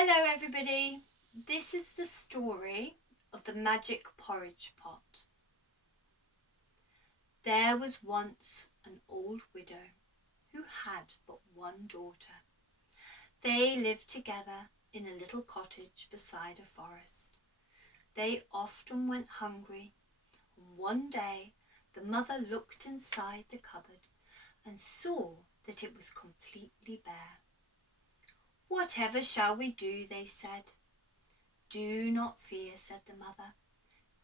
Hello everybody, this is the story of the magic porridge pot. There was once an old widow who had but one daughter. They lived together in a little cottage beside a forest. They often went hungry, and one day the mother looked inside the cupboard and saw that it was completely bare. "Whatever shall we do?" they said. "Do not fear," said the mother.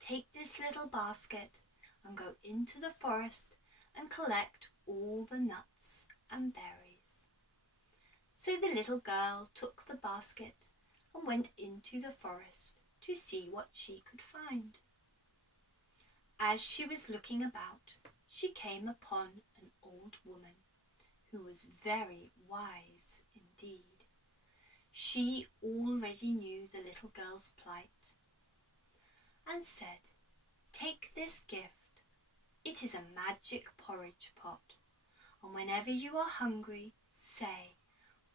"Take this little basket and go into the forest and collect all the nuts and berries." So the little girl took the basket and went into the forest to see what she could find. As she was looking about, she came upon an old woman who was very wise indeed. She already knew the little girl's plight and said, "Take this gift. It is a magic porridge pot, and whenever you are hungry, say,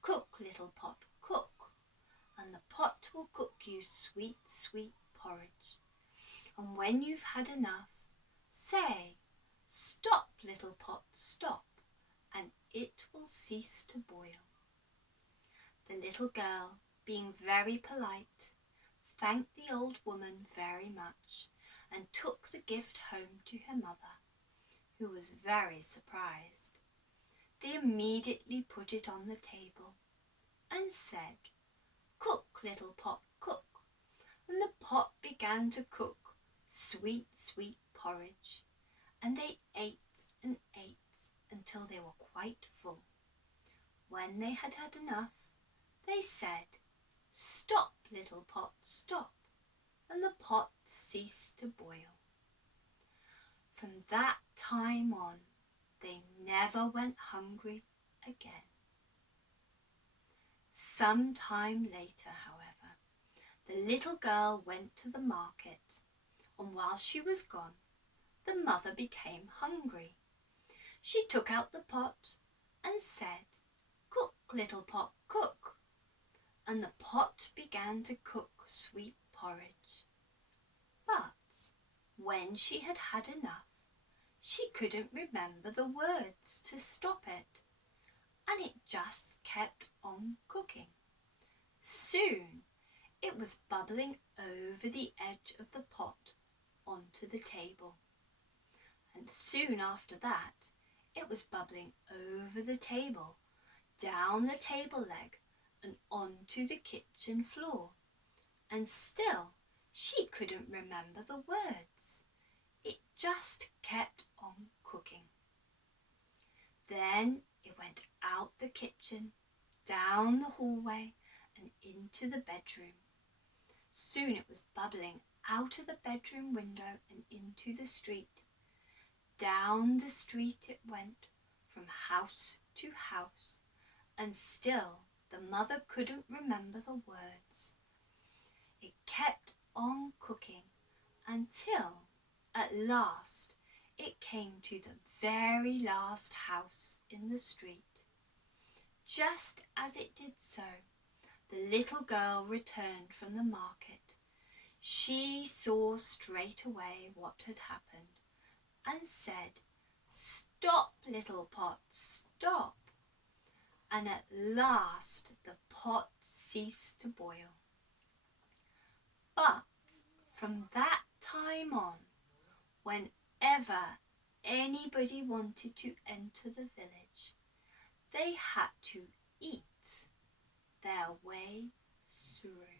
'Cook, little pot, cook,' and the pot will cook you sweet, sweet porridge. And when you've had enough, say, 'Stop, little pot, stop,' and it will cease to boil." The little girl, being very polite, thanked the old woman very much and took the gift home to her mother, who was very surprised. They immediately put it on the table and said, "Cook, little pot, cook," and the pot began to cook sweet, sweet porridge, and they ate and ate until they were quite full. When they had had enough, they said, "Stop, little pot, stop," and the pot ceased to boil. From that time on, they never went hungry again. Some time later, however, the little girl went to the market, and while she was gone, the mother became hungry. She took out the pot and said, "Cook, little pot, cook," and the pot began to cook sweet porridge. But when she had had enough, she couldn't remember the words to stop it, and it just kept on cooking. Soon it was bubbling over the edge of the pot onto the table, and soon after that it was bubbling over the table, down the table leg, and onto the kitchen floor, and still she couldn't remember the words. It just kept on cooking. Then it went out the kitchen, down the hallway, and into the bedroom. Soon it was bubbling out of the bedroom window and into the street. Down the street it went, from house to house, and still the mother couldn't remember the words. It kept on cooking until, at last, it came to the very last house in the street. Just as it did so, the little girl returned from the market. She saw straight away what had happened and said, "Stop, little pot, stop." And at last the pot ceased to boil. But from that time on, whenever anybody wanted to enter the village, they had to eat their way through.